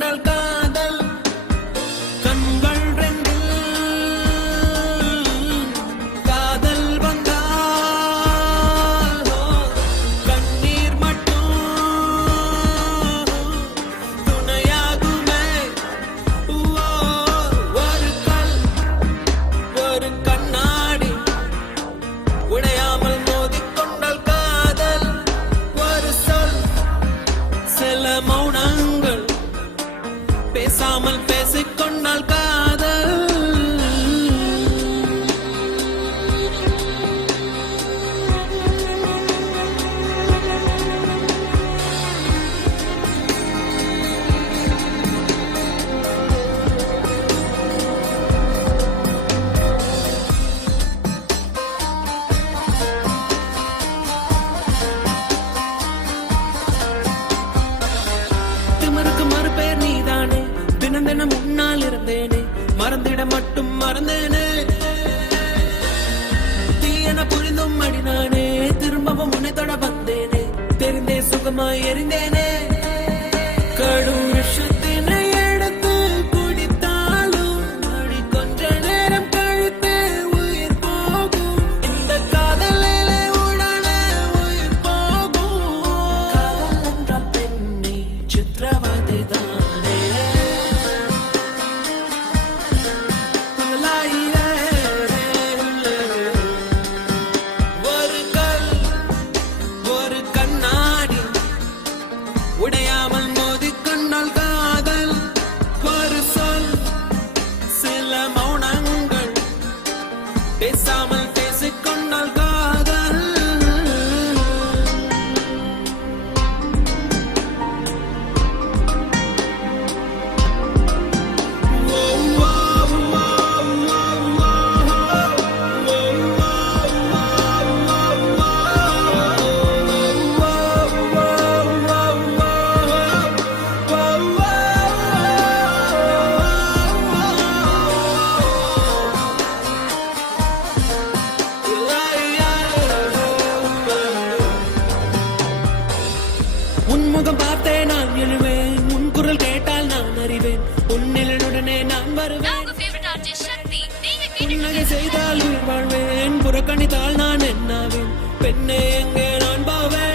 கொண்டால் காதல் கண்கள் ரெண்டில் காதல் வந்தால் கண்ணீர் மட்டும் துணையாகுமே. ஒரு கல் ஒரு கண்ணாடி உடையாமல் மோதிக்கொண்டால் காதல் ஒரு சொல் சில மௌனங்கள் பேசாமல் பேசிக்கொண்டால் காதல். திமிருக்கு மறுபேர் நீதானே, தினம் தினம் முன்னால் இருந்தேனே, மறந்திட மட்டும் மறந்தேனே. தீயன புரிந்தும் அடினானே, திரும்பவும் உன்னை தொட வந்தேனே, தெரிந்தே சுகமாய் எரிந்தேனே. கடும் விஷத்தினை எடுத்து குடித்தாலும் அடி கொஞ்ச நேரம் கழித்து உயிர் போகும். இந்த காதலிலே உடனே உயிர் போகும். காதல் என்றால் பெண்ணே சித்திரவதை தானே. ஒரு கல் ஒரு கண்ணாடி உடையாமல் மோதிக்கொண்டால் காதல் ஒரு சொல் சில மௌனங்கள் பேசாமல் பேசிக்கொண்டால் காதல். உன்முகம் பார்த்தே நான் எழுவேன், உன் குரல் கேட்டால் நான் அறிவேன், உன்னிலுடனே நான் வருவேன். புன்னகை செய்தால் உயிர் வாழ்வேன், புறக்கணித்தால் நான் என்னாவேன், பெண்ணே எங்கே நான் பாவேன்.